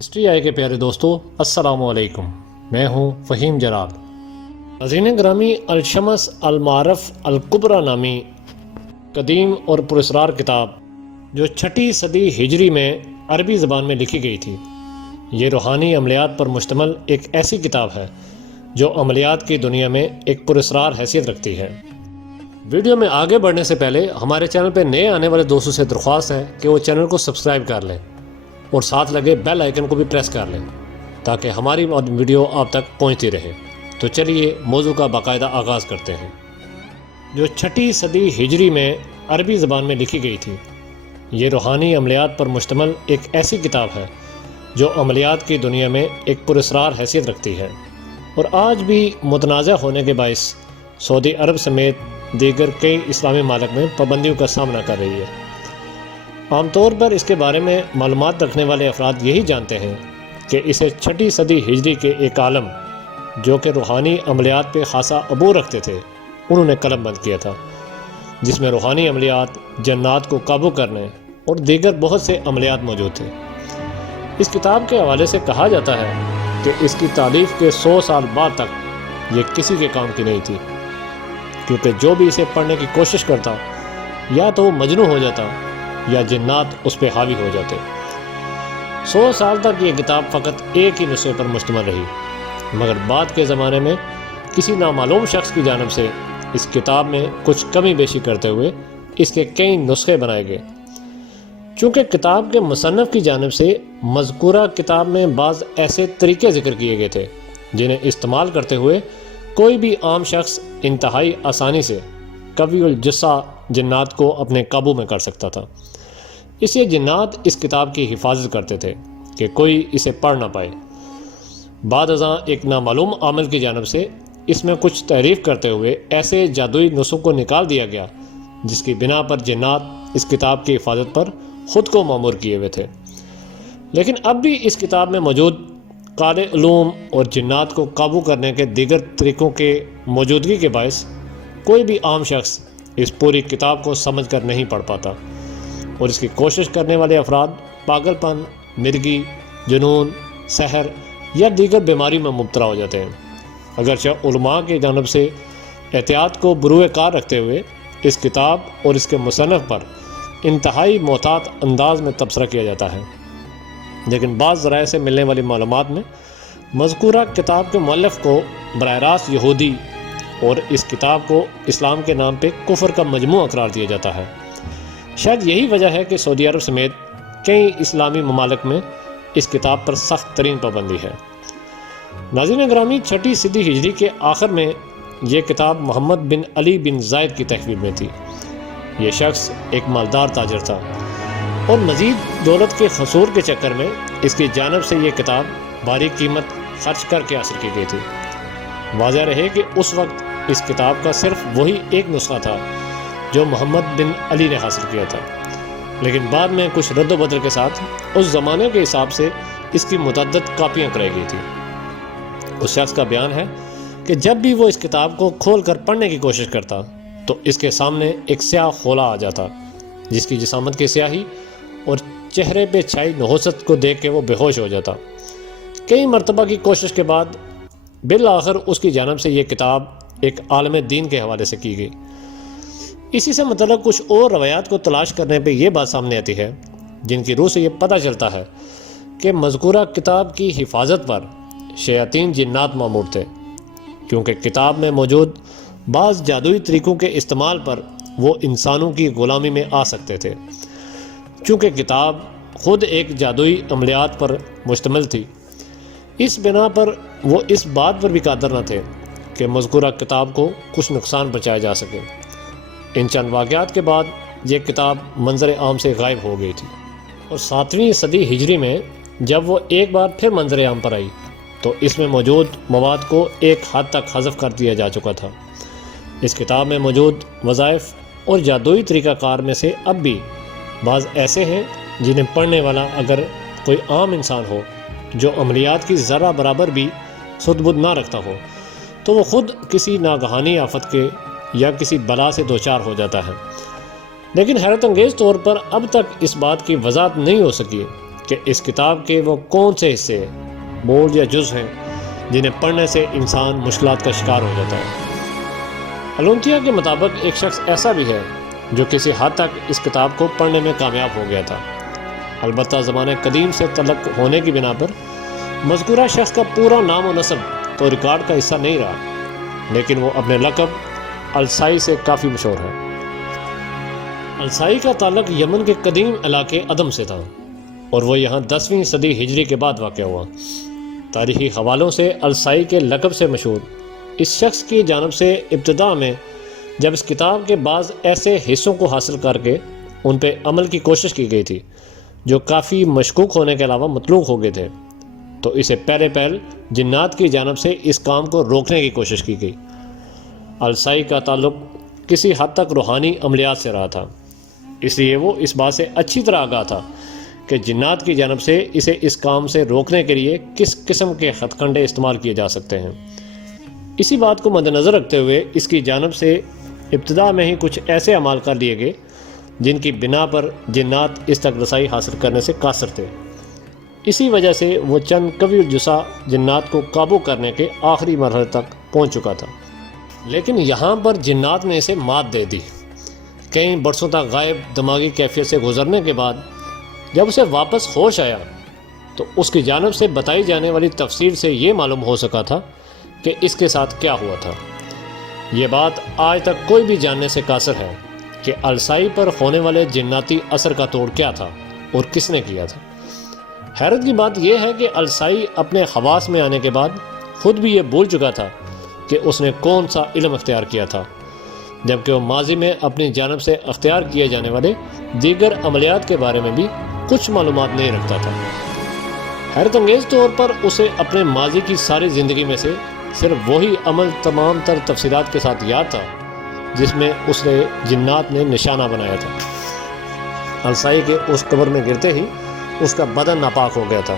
History I کے پیارے دوستو، السلام علیکم۔ میں ہوں فہیم جلال۔ ناظرین گرامی، الشمس المعارف الکبریٰ نامی قدیم اور پراسرار کتاب جو 6 صدی ہجری میں عربی زبان میں لکھی گئی تھی، یہ روحانی عملیات پر مشتمل ایک ایسی کتاب ہے جو عملیات کی دنیا میں ایک پراسرار حیثیت رکھتی ہے۔ ویڈیو میں آگے بڑھنے سے پہلے ہمارے چینل پہ نئے آنے والے دوستوں سے درخواست ہے کہ وہ چینل کو سبسکرائب کر لیں اور ساتھ لگے بیل آئیکن کو بھی پریس کر لیں تاکہ ہماری ویڈیو آپ تک پہنچتی رہے۔ تو چلیے موضوع کا باقاعدہ آغاز کرتے ہیں۔ جو 6 صدی ہجری میں عربی زبان میں لکھی گئی تھی، یہ روحانی عملیات پر مشتمل ایک ایسی کتاب ہے جو عملیات کی دنیا میں ایک پراسرار حیثیت رکھتی ہے اور آج بھی متنازع ہونے کے باعث سعودی عرب سمیت دیگر کئی اسلامی ممالک میں پابندیوں کا سامنا کر رہی ہے۔ عام طور پر اس کے بارے میں معلومات رکھنے والے افراد یہی جانتے ہیں کہ اسے 6 صدی ہجری کے ایک عالم جو کہ روحانی عملیات پہ خاصا عبور رکھتے تھے، انہوں نے قلم بند کیا تھا، جس میں روحانی عملیات، جنات کو قابو کرنے اور دیگر بہت سے عملیات موجود تھے۔ اس کتاب کے حوالے سے کہا جاتا ہے کہ اس کی تالیف کے 100 سال بعد تک یہ کسی کے کام کی نہیں تھی، کیونکہ جو بھی اسے پڑھنے کی کوشش کرتا یا تو وہ مجنون ہو جاتا یا جنات اس پہ حاوی ہو جاتے۔ 100 سال تک یہ کتاب فقط ایک ہی نسخے پر مشتمل رہی، مگر بعد کے زمانے میں کسی نامعلوم شخص کی جانب سے اس کتاب میں کچھ کمی بیشی کرتے ہوئے اس کے کئی نسخے بنائے گئے۔ چونکہ کتاب کے مصنف کی جانب سے مذکورہ کتاب میں بعض ایسے طریقے ذکر کیے گئے تھے جنہیں استعمال کرتے ہوئے کوئی بھی عام شخص انتہائی آسانی سے قوی الجثہ جنات کو اپنے قابو میں کر سکتا تھا۔ اس لیے جنات اس کتاب کی حفاظت کرتے تھے کہ کوئی اسے پڑھ نہ پائے۔ بعد ازاں ایک نامعلوم عامل کی جانب سے اس میں کچھ تحریف کرتے ہوئے ایسے جادوئی نسخوں کو نکال دیا گیا جس کی بنا پر جنات اس کتاب کی حفاظت پر خود کو مامور کیے ہوئے تھے۔ لیکن اب بھی اس کتاب میں موجود قالِ علوم اور جنات کو قابو کرنے کے دیگر طریقوں کے موجودگی کے باعث کوئی بھی عام شخص اس پوری کتاب کو سمجھ کر نہیں پڑھ پاتا، اور اس کی کوشش کرنے والے افراد پاگل پن، مرگی، جنون، سحر یا دیگر بیماری میں مبتلا ہو جاتے ہیں۔ اگرچہ علماء کی جانب سے احتیاط کو بروئے کار رکھتے ہوئے اس کتاب اور اس کے مصنف پر انتہائی محتاط انداز میں تبصرہ کیا جاتا ہے، لیکن بعض ذرائع سے ملنے والی معلومات میں مذکورہ کتاب کے مؤلف کو براہ راست یہودی اور اس کتاب کو اسلام کے نام پہ کفر کا مجموعہ قرار دیا جاتا ہے۔ شاید یہی وجہ ہے کہ سعودی عرب سمیت کئی اسلامی ممالک میں اس کتاب پر سخت ترین پابندی ہے۔ ناظرین گرامی، 6 صدی ہجری کے آخر میں یہ کتاب محمد بن علی بن زائد کی تحویل میں تھی۔ یہ شخص ایک مالدار تاجر تھا اور مزید دولت کے حصول کے چکر میں اس کی جانب سے یہ کتاب بھاری قیمت خرچ کر کے حاصل کی گئی تھی۔ واضح رہے کہ اس وقت اس کتاب کا صرف وہی ایک نسخہ تھا جو محمد بن علی نے حاصل کیا تھا، لیکن بعد میں کچھ رد و بدل کے ساتھ اس زمانے کے حساب سے اس کی متعدد کاپیاں کرائی گئی تھی۔ اس شخص کا بیان ہے کہ جب بھی وہ اس کتاب کو کھول کر پڑھنے کی کوشش کرتا تو اس کے سامنے ایک سیاہ خولا آ جاتا جس کی جسامت کی سیاہی اور چہرے پہ چھائی نحوست کو دیکھ کے وہ بے ہوش ہو جاتا۔ کئی مرتبہ کی کوشش کے بعد بالآخر اس کی جانب سے یہ کتاب ایک عالم دین کے حوالے سے کی گئی۔ اسی سے متعلق کچھ اور روایات کو تلاش کرنے پہ یہ بات سامنے آتی ہے جن کی روح سے یہ پتہ چلتا ہے کہ مذکورہ کتاب کی حفاظت پر شیاطین جنات مامور تھے، کیونکہ کتاب میں موجود بعض جادوئی طریقوں کے استعمال پر وہ انسانوں کی غلامی میں آ سکتے تھے۔ چونکہ کتاب خود ایک جادوئی عملیات پر مشتمل تھی، اس بنا پر وہ اس بات پر بھی قادر نہ تھے کہ مذکورہ کتاب کو کچھ نقصان پہنچایا جا سکے۔ ان چند واقعات کے بعد یہ کتاب منظر عام سے غائب ہو گئی تھی، اور 7ویں صدی ہجری میں جب وہ ایک بار پھر منظر عام پر آئی تو اس میں موجود مواد کو ایک حد تک حذف کر دیا جا چکا تھا۔ اس کتاب میں موجود وظائف اور جادوئی طریقہ کار میں سے اب بھی بعض ایسے ہیں جنہیں پڑھنے والا اگر کوئی عام انسان ہو جو عملیات کی ذرہ برابر بھی سد بد نہ رکھتا ہو تو وہ خود کسی ناگہانی آفت کے یا کسی بلا سے دوچار ہو جاتا ہے۔ لیکن حیرت انگیز طور پر اب تک اس بات کی وضاحت نہیں ہو سکی کہ اس کتاب کے وہ کون سے حصے بول یا جز ہیں جنہیں پڑھنے سے انسان مشکلات کا شکار ہو جاتا ہے۔ الونتیا کے مطابق ایک شخص ایسا بھی ہے جو کسی حد تک اس کتاب کو پڑھنے میں کامیاب ہو گیا تھا، البتہ زمانہ قدیم سے تعلق ہونے کی بنا پر مذکورہ شخص کا پورا نام و نسب تو ریکارڈ کا حصہ نہیں رہا، لیکن وہ اپنے لقب السائی سے کافی مشہور ہے۔ السائی کا تعلق یمن کے قدیم علاقے عدم سے تھا اور وہ یہاں 10ویں صدی ہجری کے بعد واقع ہوا۔ تاریخی حوالوں سے السائی کے لقب سے مشہور اس شخص کی جانب سے ابتدا میں جب اس کتاب کے بعض ایسے حصوں کو حاصل کر کے ان پہ عمل کی کوشش کی گئی تھی جو کافی مشکوک ہونے کے علاوہ مطلوب ہو گئے تھے، تو اسے پہل جنات کی جانب سے اس کام کو روکنے کی کوشش کی گئی۔ السائی کا تعلق کسی حد تک روحانی عملیات سے رہا تھا، اس لیے وہ اس بات سے اچھی طرح آگاہ تھا کہ جنات کی جانب سے اسے اس کام سے روکنے کے لیے کس قسم کے ہتھ کنڈے استعمال کیے جا سکتے ہیں۔ اسی بات کو مد نظر رکھتے ہوئے اس کی جانب سے ابتدا میں ہی کچھ ایسے اعمال کر لیے گئے جن کی بنا پر جنات اس تک رسائی حاصل کرنے سے قاصر تھے۔ اسی وجہ سے وہ چند قوی الجثہ جنات کو قابو کرنے کے آخری مرحلے تک پہنچ چکا تھا، لیکن یہاں پر جنات نے اسے مات دے دی۔ کئی برسوں تک غائب دماغی کیفیت سے گزرنے کے بعد جب اسے واپس ہوش آیا تو اس کی جانب سے بتائی جانے والی تفسیر سے یہ معلوم ہو سکا تھا کہ اس کے ساتھ کیا ہوا تھا۔ یہ بات آج تک کوئی بھی جاننے سے قاصر ہے کہ السائی پر ہونے والے جناتی اثر کا توڑ کیا تھا اور کس نے کیا تھا۔ حیرت کی بات یہ ہے کہ السائی اپنے حواس میں آنے کے بعد خود بھی یہ بھول چکا تھا کہ اس نے کون سا علم اختیار کیا تھا، جبکہ وہ ماضی میں اپنی جانب سے اختیار کیے جانے والے دیگر عملیات کے بارے میں بھی کچھ معلومات نہیں رکھتا تھا۔ حیرت انگیز طور پر اسے اپنے ماضی کی ساری زندگی میں سے صرف وہی عمل تمام تر تفصیلات کے ساتھ یاد تھا جس میں اس نے جنات نے نشانہ بنایا تھا۔ السائی کے اس قبر میں گرتے ہی اس کا بدن ناپاک ہو گیا تھا،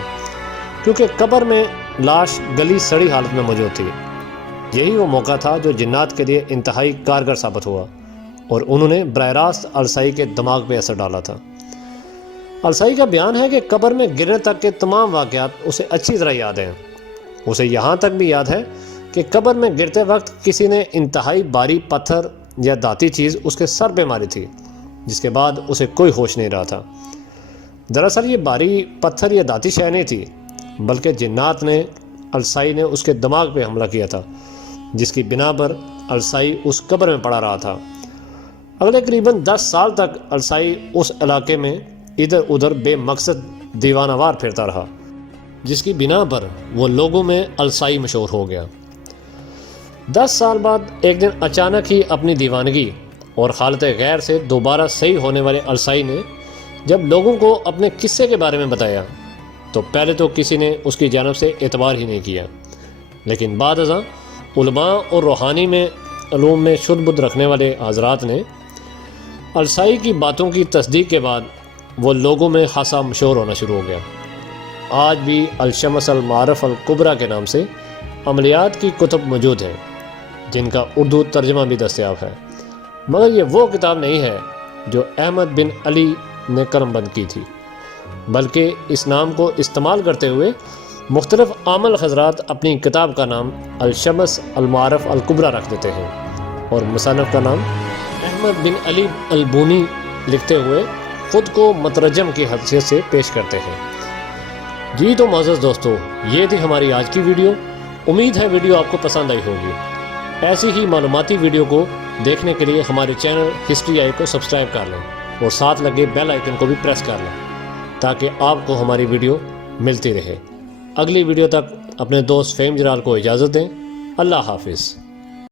کیونکہ قبر میں لاش گلی سڑی حالت میں موجود تھی۔ یہی وہ موقع تھا جو جنات کے لیے انتہائی کارگر ثابت ہوا اور انہوں نے براہ راست السائی کے دماغ پہ اثر ڈالا تھا۔ السائی کا بیان ہے کہ قبر میں گرنے تک کے تمام واقعات اسے اچھی طرح یاد ہیں۔ اسے یہاں تک بھی یاد ہے کہ قبر میں گرتے وقت کسی نے انتہائی بھاری پتھر یا داتی چیز اس کے سر پہ ماری تھی، جس کے بعد اسے کوئی ہوش نہیں رہا تھا۔ دراصل یہ بھاری پتھر یا داتی شے نہیں تھی، بلکہ جنات نے السائی نے اس کے دماغ پہ حملہ کیا تھا، جس کی بنا پر السائی اس قبر میں پڑا رہا تھا۔ اگلے قریباً 10 سال تک السائی اس علاقے میں ادھر ادھر بے مقصد دیوانہ وار پھرتا رہا، جس کی بنا پر وہ لوگوں میں السائی مشہور ہو گیا۔ 10 سال بعد ایک دن اچانک ہی اپنی دیوانگی اور حالت غیر سے دوبارہ صحیح ہونے والے السائی نے جب لوگوں کو اپنے قصے کے بارے میں بتایا تو پہلے تو کسی نے اس کی جانب سے اعتبار ہی نہیں کیا، لیکن بعد ازاں علماء اور روحانی میں علوم میں شد بدھ رکھنے والے حضرات نے السائی کی باتوں کی تصدیق کے بعد وہ لوگوں میں خاصا مشہور ہونا شروع ہو گیا۔ آج بھی الشمس المعارف الکبریٰ کے نام سے عملیات کی کتب موجود ہیں جن کا اردو ترجمہ بھی دستیاب ہے، مگر یہ وہ کتاب نہیں ہے جو احمد بن علی نے قلم بند کی تھی، بلکہ اس نام کو استعمال کرتے ہوئے مختلف عامل حضرات اپنی کتاب کا نام الشمس المعارف الکبریٰ رکھ دیتے ہیں اور مصنف کا نام احمد بن علی البونی لکھتے ہوئے خود کو مترجم کی حیثیت سے پیش کرتے ہیں۔ جی تو معزز دوستو، یہ تھی ہماری آج کی ویڈیو۔ امید ہے ویڈیو آپ کو پسند آئی ہوگی۔ ایسی ہی معلوماتی ویڈیو کو دیکھنے کے لیے ہمارے چینل ہسٹری آئی کو سبسکرائب کر لیں اور ساتھ لگے بیل آئیکن کو بھی پریس کر لیں تاکہ آپ کو ہماری ویڈیو ملتی رہے۔ اگلی ویڈیو تک اپنے دوست فہیم جلال کو اجازت دیں۔ اللہ حافظ۔